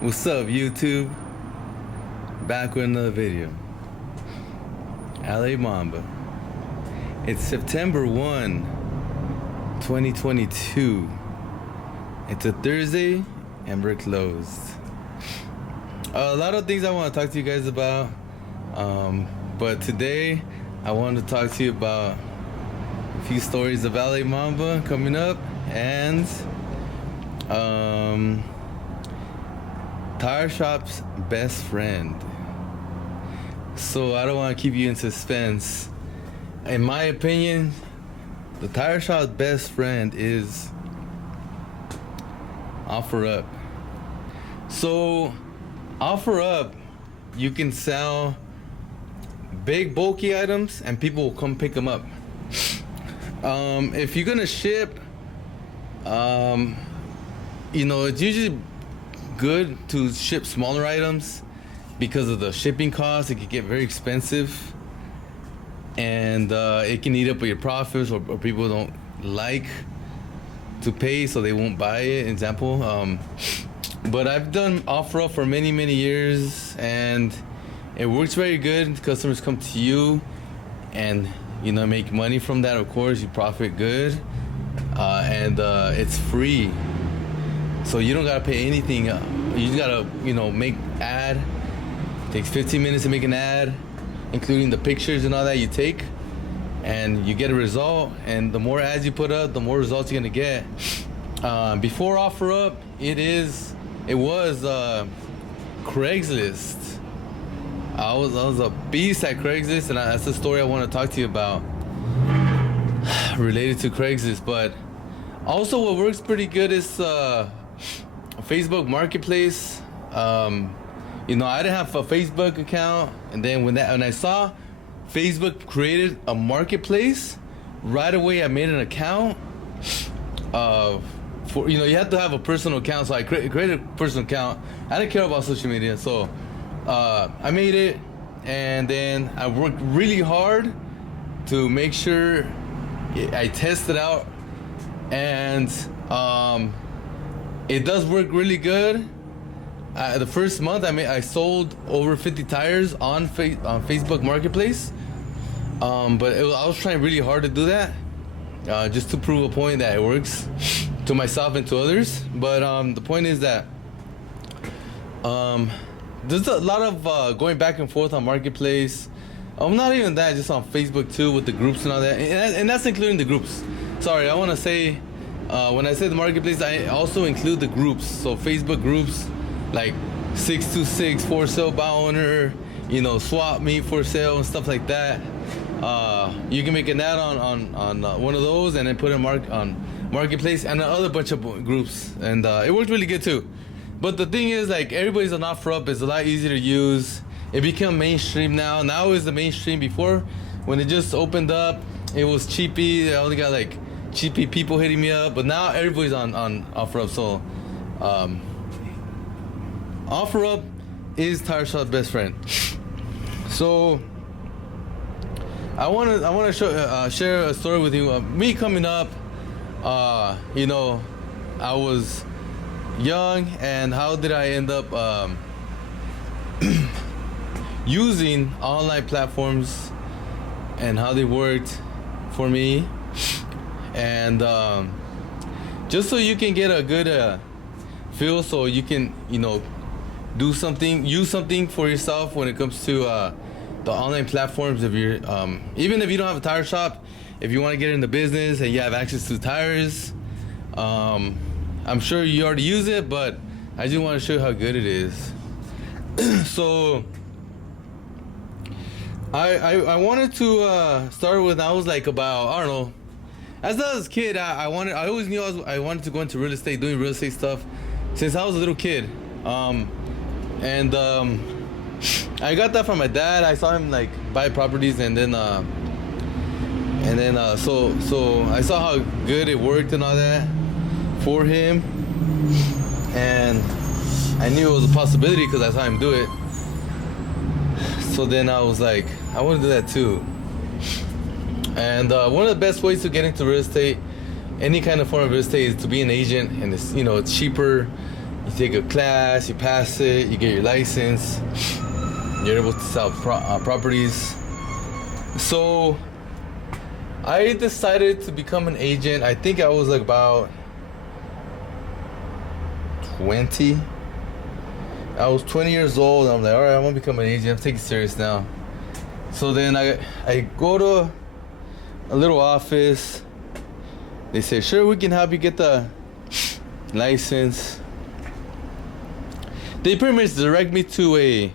What's up, YouTube? Back with another video. Mamba. It's September 1, 2022. It's a Thursday and we're closed. A lot of things I want to talk to you guys about. But today I want to talk to you about a few stories of Mamba coming up and tire shop's best friend. So I don't want to keep you in suspense. In my opinion, the tire shop's best friend is OfferUp. So OfferUp, you can sell big bulky items and people will come pick them up. If you're gonna ship, it's usually good to ship smaller items because of the shipping costs. It can get very expensive and it can eat up your profits, or people don't like to pay, so they won't buy it, example. But I've done OfferUp for many years and it works very good. Customers come to you and make money from that. Of course, you profit good, and it's free. So you don't gotta pay anything. You just gotta, make ad. It takes 15 minutes to make an ad, including the pictures and all that you take, and you get a result. And the more ads you put up, the more results you're gonna get. Before OfferUp, it was Craigslist. I was a beast at Craigslist, and that's the story I want to talk to you about related to Craigslist. But also, what works pretty good is Facebook Marketplace. I didn't have a Facebook account, and then when I saw Facebook created a marketplace, right away I made an account. You have to have a personal account, so I created a personal account. I didn't care about social media, so I made it, and then I worked really hard to make sure I test it out, and it does work really good. The first month I sold over 50 tires on Facebook Marketplace, but I was trying really hard to do that, just to prove a point that it works to myself and to others. But the point is that there's a lot of going back and forth on Marketplace. Not even that, just on Facebook too, with the groups and all that, and that's including the groups. Sorry, I want to say, when I say the Marketplace, I also include the groups. So Facebook groups like 626 for sale by owner, swap meet for sale and stuff like that. You can make an ad on one of those and then put it on Marketplace and another bunch of groups, and it worked really good too. But the thing is, like, everybody's on OfferUp. It's a lot easier to use. It became mainstream now. Now is the mainstream. Before, when it just opened up, it was cheapy. I only got like cheapy people hitting me up. But now everybody's on OfferUp. So OfferUp is tire shop's best friend. So I want to share a story with you. Me coming up, I was young, and how did I end up using online platforms and how they worked for me. And just so you can get a good feel, so you can use something for yourself when it comes to the online platforms. If you're even if you don't have a tire shop, if you want to get into business and you have access to tires, I'm sure you already use it, but I just want to show you how good it is. So I wanted to start with, I was like about, I don't know, as I was a kid, I always knew I wanted to go into real estate, doing real estate stuff since I was a little kid. And I got that from my dad. I saw him like buy properties, and then so I saw how good it worked and all that for him, and I knew it was a possibility because I saw him do it. So then I was like, I want to do that too. And one of the best ways to get into real estate, any kind of form of real estate, is to be an agent, and it's cheaper. You take a class, you pass it, you get your license. You're able to sell properties. So I decided to become an agent. I think I was like about 20. I was 20 years old. I'm like, all right, I'm gonna become an agent. I'm taking it serious now. So then I go to a little office. They say, sure, we can help you get the license. They pretty much direct me to a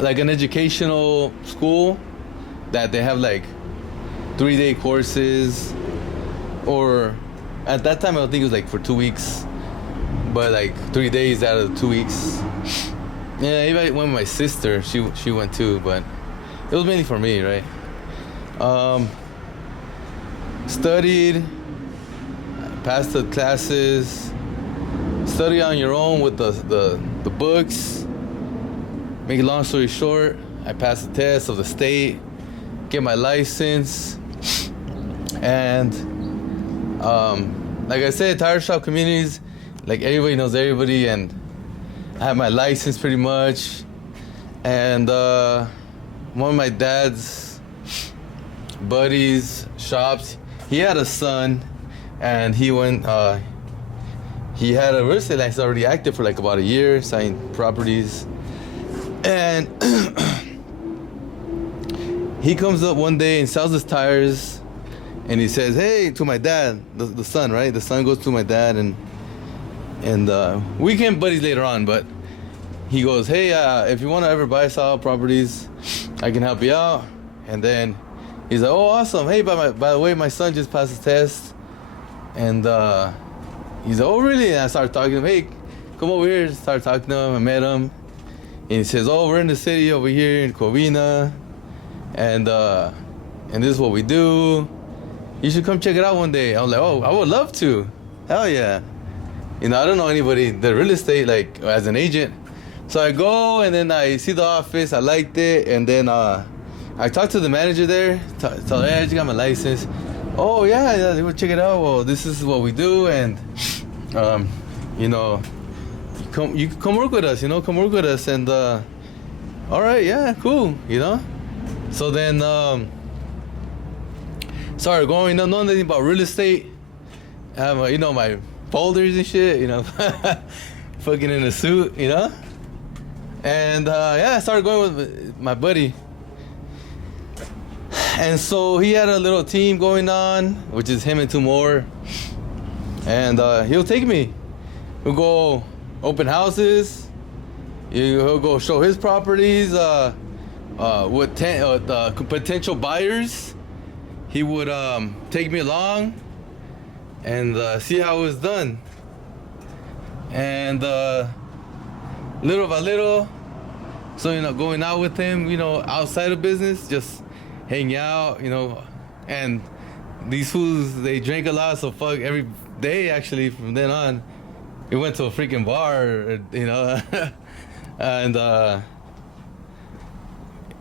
like an educational school that they have like 3-day courses, or at that time I think it was like for 2 weeks, but like 3 days out of the 2 weeks. Yeah, even I went with my sister. She went too, but it was mainly for me, right? Studied, passed the classes, study on your own with the books. Make a long story short, I passed the test of the state, get my license, and like I said, tire shop communities, like everybody knows everybody, and I have my license pretty much. And one of my dad's buddies' shops, he had a son, and he went. He had a real estate license already active for like about a year, selling properties. And he comes up one day and sells his tires, and he says, hey, to my dad, the son, right? The son goes to my dad, and we became buddies later on, but he goes, hey, if you want to ever buy sell properties, I can help you out. And then he's like, oh, awesome. Hey, by the way, my son just passed his test. And he's like, oh, really? And I started talking to him. Hey, come over here. Started talking to him. I met him. And he says, oh, we're in the city over here in Covina. And this is what we do. You should come check it out one day. I was like, oh, I would love to. Hell yeah. You know, I don't know anybody that real estate, like, as an agent. So I go, and then I see the office. I liked it. And then I talked to the manager there. Tell her, hey, I just got my license. Oh, yeah, we'll check it out. Well, this is what we do. And, you know, you come work with us, come work with us. And, all right, yeah, cool, So then, started going, not knowing anything about real estate. I have, my folders and shit, fucking in a suit, And, yeah, I started going with my buddy. And so he had a little team going on, which is him and two more. And he'll take me. We'll go open houses. He'll go show his properties with the potential buyers. He would take me along and see how it was done. And little by little, so going out with him, outside of business, just hang out, and these fools, they drank a lot, so fuck every day actually from then on. We went to a freaking bar,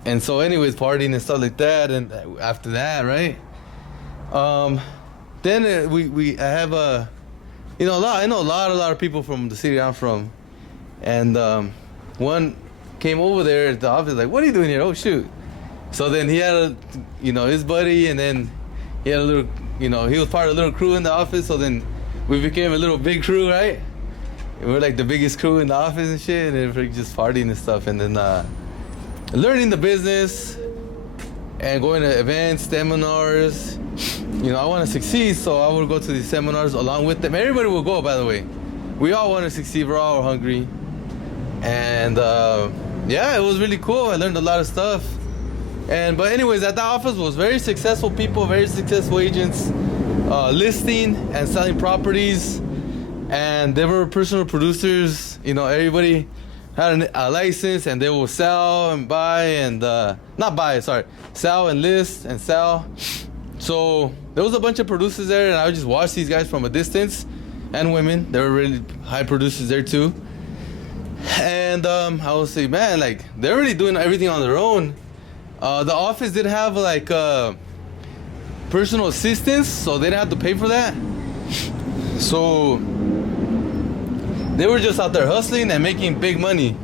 and so anyways, partying and stuff like that. And after that, right, then I have I know a lot of people from the city I'm from, and one came over there at the office like, what are you doing here? Oh shoot. So then he had his buddy, and then he had a little, he was part of a little crew in the office. So then we became a little big crew, right? And we're like the biggest crew in the office and shit, and we're just partying and stuff. And then learning the business and going to events, seminars. I want to succeed, so I would go to these seminars along with them. Everybody will go, by the way. We all want to succeed. We're all hungry. And yeah, it was really cool. I learned a lot of stuff. But anyways, at that office was very successful people, very successful agents, listing and selling properties, and they were personal producers. Everybody had a license, and they will sell and buy and sell and list and sell. So there was a bunch of producers there, and I would just watch these guys from a distance, and women. They were really high producers there too. And I would say, man, like they're really doing everything on their own. The office did have like personal assistants, so they didn't have to pay for that. So they were just out there hustling and making big money.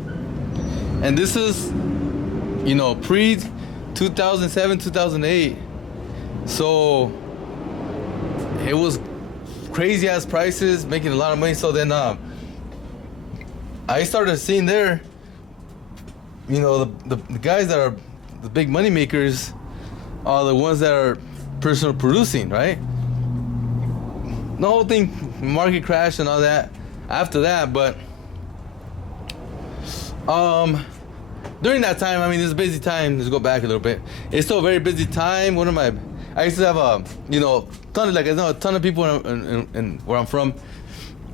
And this is, pre 2007, 2008. So it was crazy ass prices, making a lot of money. So then I started seeing there, the guys that are the big money makers are the ones that are personal producing, right? The whole thing, market crash and all that after that, but during that time, I mean, it's a busy time. Let's go back a little bit. It's still a very busy time. I used to have a ton of people in where I'm from,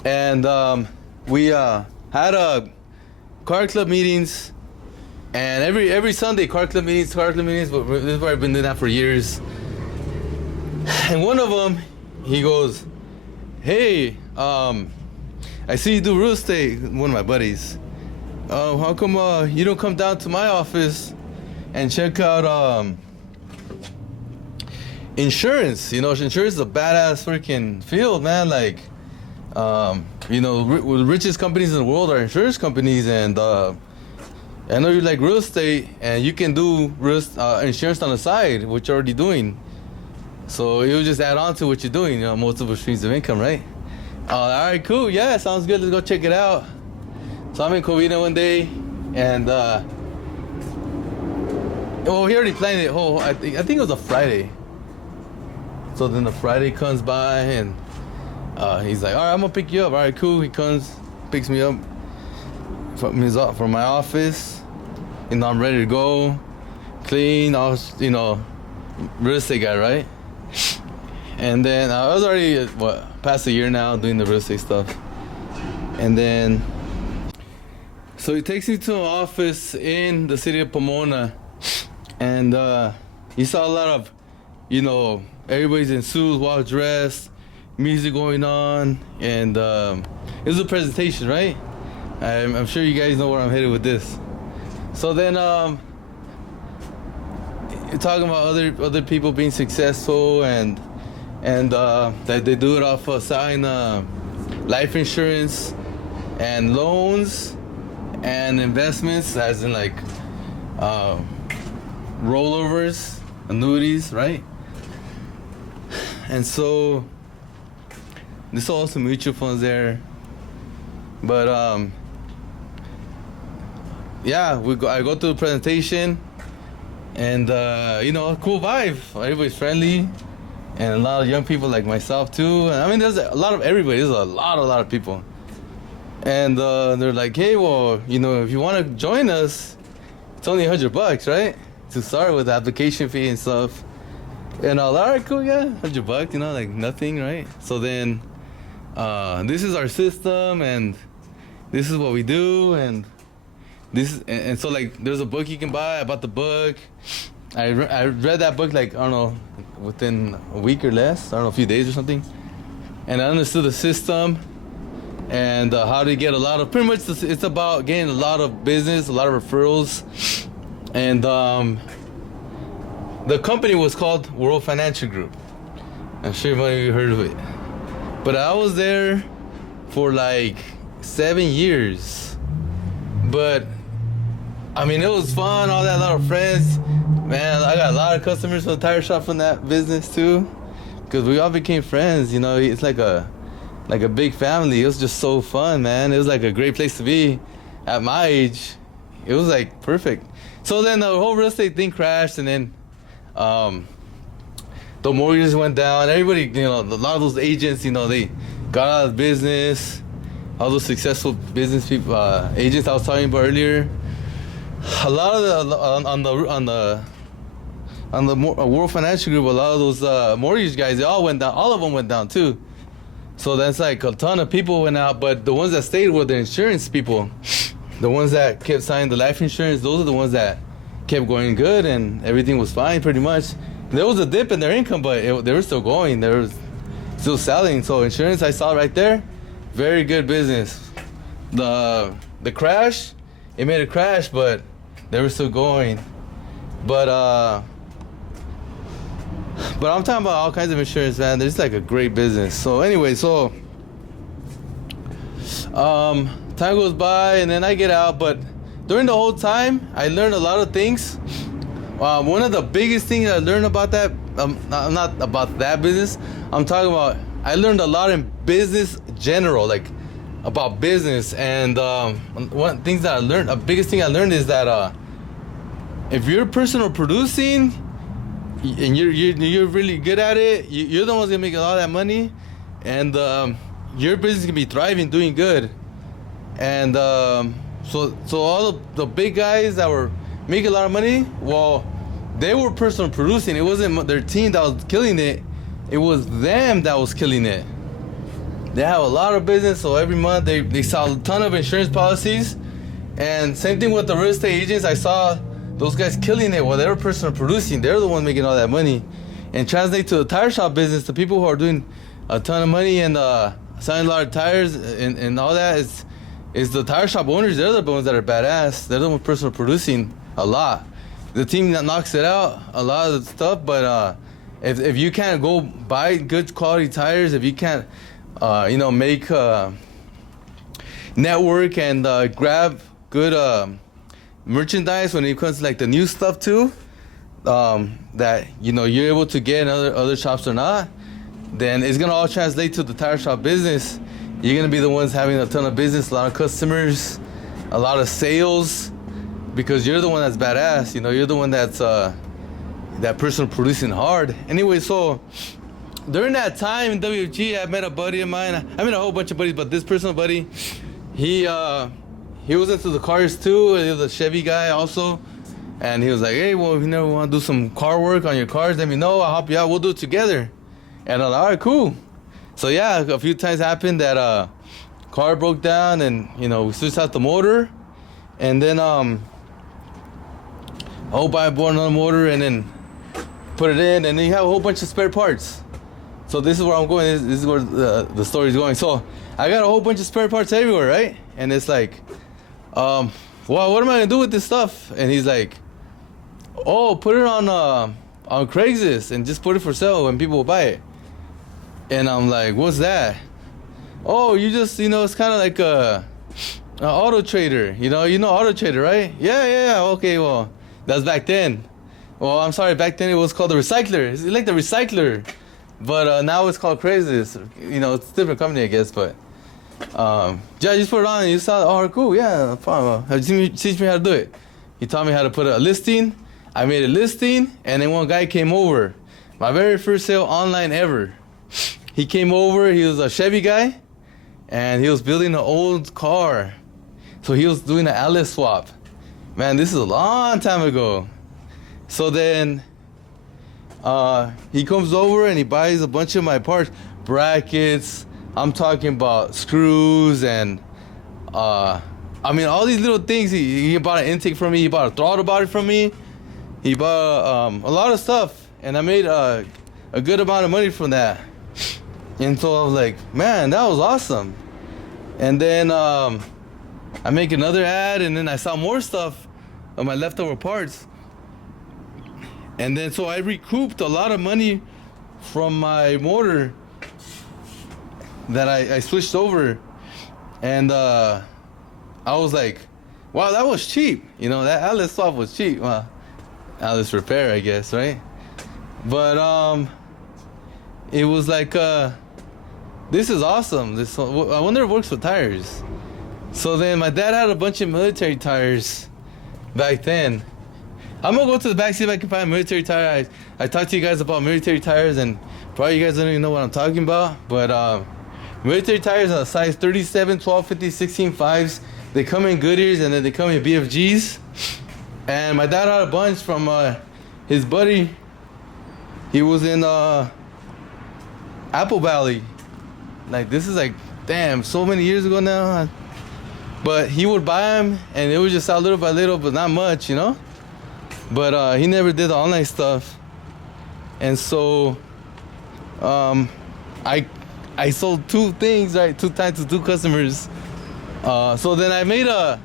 and we had a car club meetings, and every Sunday car club meetings. This is where I've been doing that for years. And one of them, he goes, "Hey, I see you do real estate." One of my buddies. How come you don't come down to my office and check out insurance? Insurance is a badass freaking field, man. Like, the richest companies in the world are insurance companies, and I know you like real estate, and you can do insurance on the side, which you're already doing. So you just add on to what you're doing, multiple streams of income, right? All right, cool. Yeah, sounds good. Let's go check it out. So I'm in Covina one day, and he already planned it. I think it was a Friday. So then the Friday comes by, and he's like, "All right, I'm gonna pick you up." All right, cool. He comes, picks me up from my office. I'm ready to go, clean. I was, real estate guy, right? And then I was already past a year now doing the real estate stuff, and then. So he takes me to an office in the city of Pomona, and you saw a lot of, everybody's in suits, well dressed, music going on, and it was a presentation, right? I'm sure you guys know where I'm headed with this. So then you're talking about other people being successful and that they do it off of selling life insurance and loans and investments, as in like rollovers, annuities, right? And so there's also mutual funds there, but I go to the presentation, and cool vibe. Everybody's friendly, and a lot of young people like myself too. And I mean, there's a lot of everybody. There's a lot of people. And they're like, "Hey, well, if you want to join us, it's only $100, right? To start with the application fee and stuff." And all right, cool, yeah, $100, like nothing, right? So then, this is our system, and this is what we do, and so like, there's a book you can buy. I bought the book. I read that book like, I don't know, within a week or less. I don't know, a few days or something. And I understood the system. And how to get pretty much it's about getting a lot of business, a lot of referrals. And the company was called World Financial Group. I'm sure many of you heard of it. But I was there for like 7 years. But I mean, it was fun, all that, a lot of friends. Man, I got a lot of customers from the tire shop from that business too. Because we all became friends, it's like a big family. It was just so fun, man. It was like a great place to be at my age. It was like perfect. So then the whole real estate thing crashed, and then the mortgages went down. Everybody, a lot of those agents, they got out of business. All those successful business people, agents I was talking about earlier. A lot of on the World Financial Group, a lot of those mortgage guys, they all went down. All of them went down too. So that's like a ton of people went out, but the ones that stayed were the insurance people. The ones that kept signing the life insurance, those are the ones that kept going good, and everything was fine pretty much. There was a dip in their income, but they were still going. They were still selling. So insurance, I saw right there, very good business. The crash, it made a crash, but they were still going. But I'm talking about all kinds of insurance, man. There's like a great business. So anyway, so Time goes by and then I get out, but during the whole time I learned a lot of things. One of the biggest things I learned about that, not about that business, I'm talking about, I learned a lot in business general, like about business. And one of the things that I learned, the biggest thing I learned is that if you're personal producing and you're really good at it, you're the ones gonna make a lot of that money, and your business can be thriving, doing good. And so all the big guys that were making a lot of money, well, they were personal producing. It wasn't their team that was killing it, it was them that was killing it. They have a lot of business, so every month they sell a ton of insurance policies. And same thing with the real estate agents. I saw those guys killing it. Well, they were personal producing. They're the ones making all that money. And translate to the tire shop business, the people who are doing a ton of money and selling a lot of tires and all that is the tire shop owners. They're the ones that are badass. They're the ones personal producing a lot. The team that knocks it out, a lot of the stuff. But if you can't go buy good quality tires, if you can't make network and grab good merchandise when it comes to like the new stuff too, that you're able to get in other shops or not, then it's gonna all translate to the tire shop business. You're gonna be the ones having a ton of business, a lot of customers, a lot of sales, because you're the one that's badass. You're the one that's that person producing hard. Anyway, so during that time in WFG, I met a buddy of mine. I met a whole bunch of buddies, but this personal buddy, he was into the cars too. He was a Chevy guy also, and he was like, "Hey, well, if you never want to do some car work on your cars, let me know. I'll help you out. We'll do it together." And I'm like, "All right, cool." So yeah, a few times happened that car broke down, and we switched out the motor, and then I bought another motor, and then put it in, and then you have a whole bunch of spare parts. So this is where I'm going. This is where the story's going. So I got a whole bunch of spare parts everywhere, right? And it's like, well, what am I gonna do with this stuff? And he's like, oh, put it on Craigslist and just put it for sale and people will buy it. And I'm like, what's that? Oh, you just, it's kind of like an auto trader. You know Auto Trader, right? Yeah. Okay, well, that's back then. Well, I'm sorry, back then it was called the Recycler. It's like the Recycler, but now it's called Craigslist. It's a different company, I guess, but yeah, just put it on and you saw, oh, cool, yeah, fine. Teach me how to do it. He taught me how to put a listing. I made a listing, and then one guy came over. My very first sale online ever. He came over, he was a Chevy guy, and he was building an old car. So he was doing an outlet swap. Man, this is a long time ago. So then he comes over and he buys a bunch of my parts, brackets. I'm talking about screws and all these little things. He bought an intake from me. He bought a throttle body from me. He bought a lot of stuff, and I made a good amount of money from that. And so I was like, man, that was awesome. And then I make another ad, and then I sell more stuff of my leftover parts. And then so I recouped a lot of money from my motor that I switched over. And I was like, wow, that was cheap. That outlet swap was cheap. Well, outlet repair, I guess, right? But it was like, this is awesome. I wonder if it works with tires. So then my dad had a bunch of military tires back then. I'm gonna go to the back, see if I can find a military tire. I talked to you guys about military tires, and probably you guys don't even know what I'm talking about. But military tires are size 37, 12, 50, 16, 5s. They come in Goodyears, and then they come in BFGs. And my dad had a bunch from his buddy. He was in Apple Valley. Like, this is like, damn, so many years ago now. But he would buy them, and it would just sell little by little, but not much, But he never did the online stuff. And so I sold two things, right? 2 times to 2 customers. So then I made an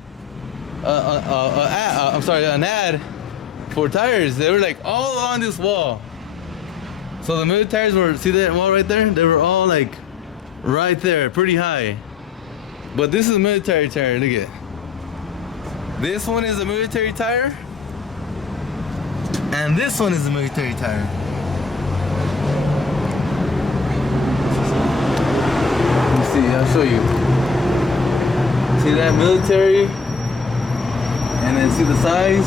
ad for tires. They were like all on this wall. So the military tires were, see that wall right there? They were all like right there, pretty high. But this is a military tire. Look at it. This one is a military tire, and this one is a military tire. Let me see. I'll show you. See that military, and then see the size.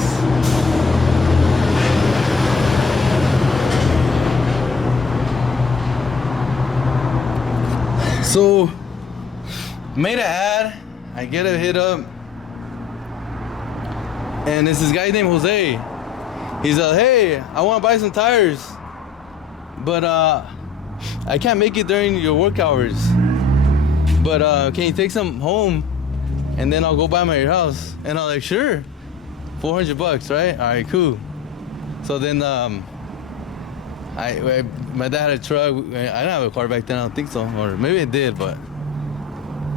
So, made an ad. I get a hit up, and it's this guy named Jose. He's like, hey, I want to buy some tires, but I can't make it during your work hours. But can you take some home, and then I'll go buy them at your house? And I'm like, sure, $400, right? All right, cool. So then my dad had a truck. I didn't have a car back then. I don't think so, or maybe I did, but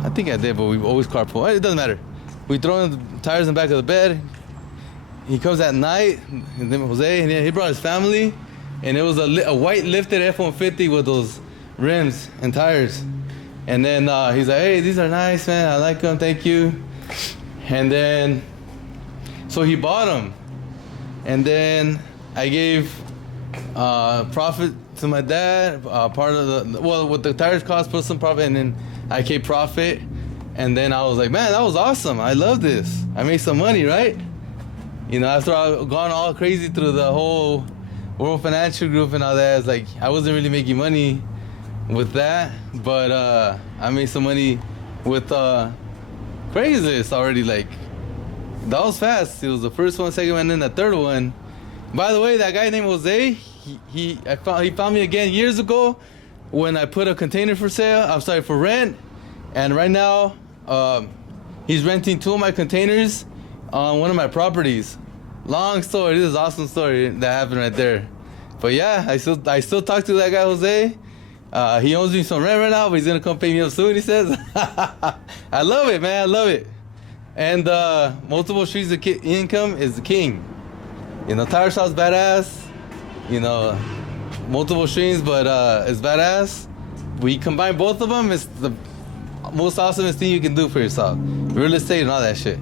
I think I did. But we always carpool. It doesn't matter. We throw in the tires in the back of the bed. He comes at night, and then Jose, and he brought his family, and it was a white lifted F-150 with those rims and tires. And then he's like, hey, these are nice, man. I like them, thank you. And then, so he bought them. And then I gave profit to my dad, part of the, well, what the tires cost, put some profit, and then I kept profit. And then I was like, man, that was awesome. I love this. I made some money, right? You know, after I've gone all crazy through the whole World Financial Group and all that, it's like I wasn't really making money with that, but I made some money with Craigslist already. Like, that was fast. It was the first one, second one, and then the third one. By the way, that guy named Jose, he found me again years ago when I put a container for sale. I'm sorry, for rent, and right now he's renting 2 of my containers on one of my properties. Long story. This is an awesome story that happened right there. But yeah, I still talk to that guy Jose. He owes me some rent right now, but he's gonna come pay me up soon, he says. I love it, man. I love it. And multiple streams of income is the king. You know, tire shop's badass. You know, multiple streams, but it's badass. We combine both of them. It's the most awesomest thing you can do for yourself. Real estate and all that shit.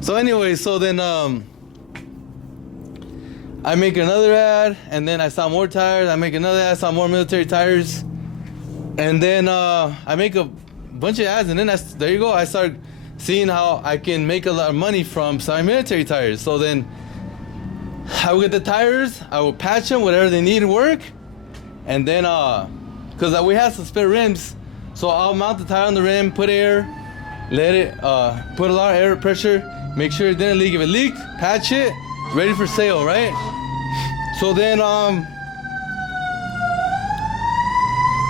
So anyway, so then I make another ad, and then I saw more tires. I make another ad, I saw more military tires. And then I make a bunch of ads, and then there you go. I start seeing how I can make a lot of money from selling military tires. So then I would get the tires, I would patch them, whatever they need to work. And then, because we had some spare rims, so I'll mount the tire on the rim, put air, let it, put a lot of air pressure, make sure it didn't leak. If it leaked, patch it, ready for sale, right? So then,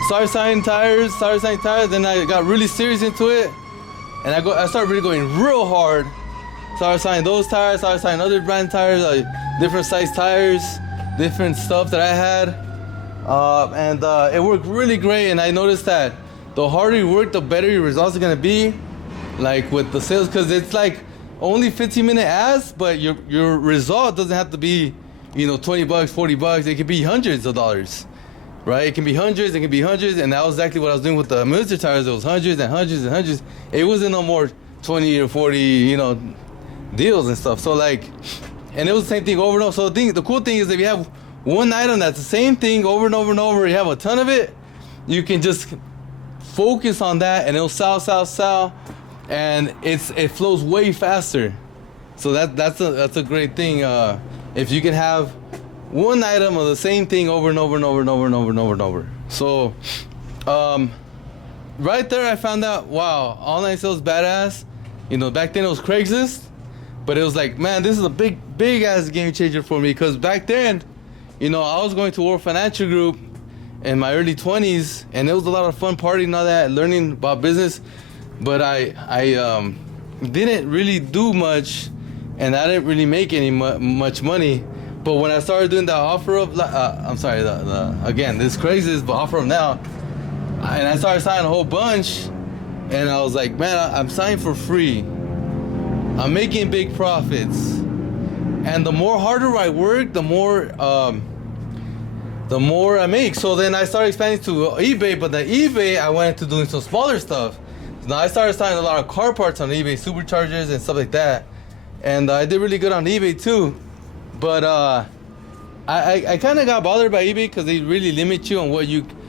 started selling tires, then I got really serious into it, and I started really going real hard. Started selling those tires, started selling other brand tires, like different size tires, different stuff that I had, and it worked really great. And I noticed that the harder you work, the better your results are gonna be, like with the sales, because it's like only 15-minute ads, but your result doesn't have to be, you know, $20, $40. It could be hundreds of dollars. Right? It can be hundreds, and that was exactly what I was doing with the military tires. It was hundreds and hundreds and hundreds. It wasn't no more 20 or 40, you know, deals and stuff. So like, and it was the same thing over and over. So the cool thing is if you have one item that's the same thing over and over and over, you have a ton of it, you can just focus on that, and it'll sell, and it flows way faster. So that's a great thing. If you can have one item of the same thing over and over and over and over and over and over and over. So, right there I found out, wow, online sales badass. You know, back then it was Craigslist, but it was like, man, this is a big ass game changer for me, because back then, you know, I was going to World Financial Group in my early 20s, and it was a lot of fun partying and all that, learning about business, but I didn't really do much, and I didn't really make any much money. But when I started doing that offer up, again, this Craigslist, but offer up now, and I started signing a whole bunch, and I was like, man, I'm signing for free. I'm making big profits, and the more harder I work, the more I make. So then I started expanding to eBay, but the eBay I went into doing some smaller stuff. Now I started selling a lot of car parts on eBay, superchargers and stuff like that, and I did really good on eBay too. But I kind of got bothered by eBay because they really limit you on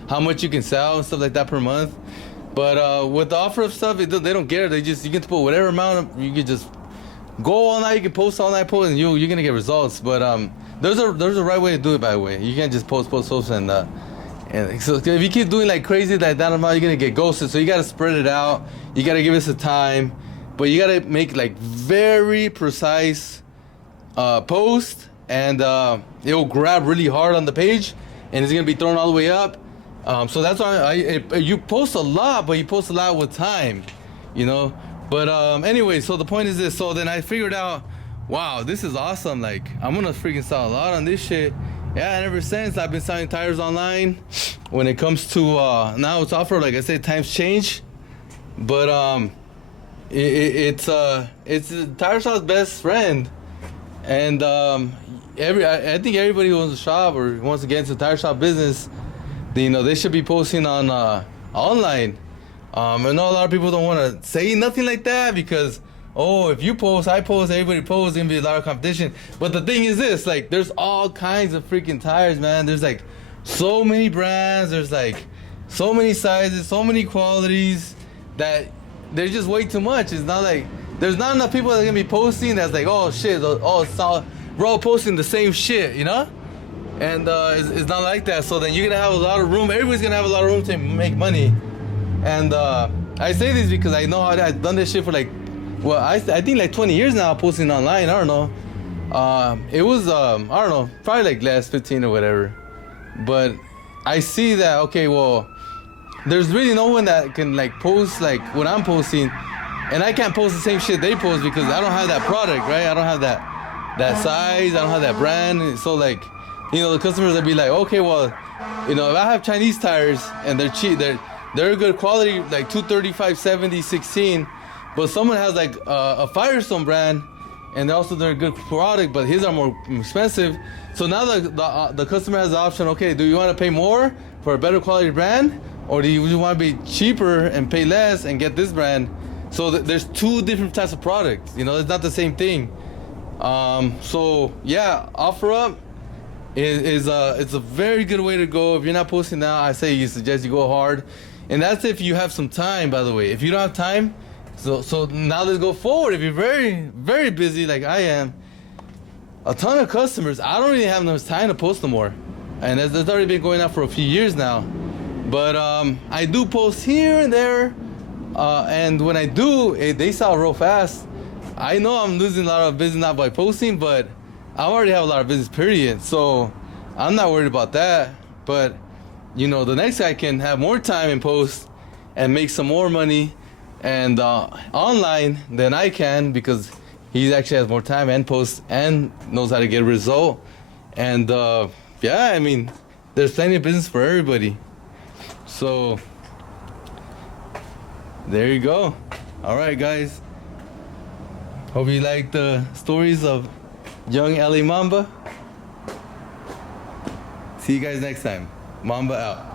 how much you can sell and stuff like that per month. But with the offer of stuff, they don't care. You get to put whatever amount. You can just go all night. You can post all night, and you're gonna get results. But there's a right way to do it. By the way, you can't just post and so if you keep doing like crazy like that amount, you're gonna get ghosted. So you gotta spread it out. You gotta give it some time, but you gotta make like very precise post, and it'll grab really hard on the page, and it's gonna be thrown all the way up. So that's why you post a lot, but you post a lot with time, you know. But anyway, so the point is this. So then I figured out, wow, this is awesome. Like, I'm gonna freaking sell a lot on this shit. Yeah, and ever since I've been selling tires online. When it comes to now, it's offered, like I said, times change, but it's the tire shop's best friend, and I think everybody who wants to shop or wants to get into the tire shop business, they should be posting on online. I know a lot of people don't want to say nothing like that because, oh, if you post, I post, everybody posts, there's gonna be a lot of competition. But the thing is this, like, there's all kinds of freaking tires, man. There's like so many brands, there's like so many sizes, so many qualities that there's just way too much. It's not like there's not enough people that are gonna be posting that's like, oh shit, we're all posting the same shit, you know? And it's not like that. So then you're gonna have a lot of room. Everybody's gonna have a lot of room to make money. And I say this because I know how I've done this shit for like, well, I think like 20 years now, posting online. I don't know. It was I don't know, probably like last 15 or whatever. But I see that, okay, well, there's really no one that can like post like what I'm posting, and I can't post the same shit they post because I don't have that product, right? I don't have that size, I don't have that brand. So like, the customers will be like, okay, well, if I have Chinese tires and they're cheap, they're good quality, like 235, 70, 16, but someone has like a Firestone brand, and they're a good product, but his are more expensive. So now the customer has the option, okay, do you want to pay more for a better quality brand, or do you want to be cheaper and pay less and get this brand? So there's two different types of products, it's not the same thing. So yeah, OfferUp it's a very good way to go. If you're not posting now, I suggest you go hard. And that's if you have some time, by the way. If you don't have time, so now let's go forward. If you're very, very busy like I am, a ton of customers, I don't really have enough time to post no more. And that's already been going on for a few years now. But I do post here and there. And when I do, they sell real fast. I know I'm losing a lot of business not by posting, but I already have a lot of business, period. So I'm not worried about that. But, the next guy can have more time and post and make some more money and online than I can, because he actually has more time and posts and knows how to get a result. And yeah, I mean, there's plenty of business for everybody. So there you go. All right, guys. Hope you like the stories of young LA Mamba. See you guys next time. Mamba out.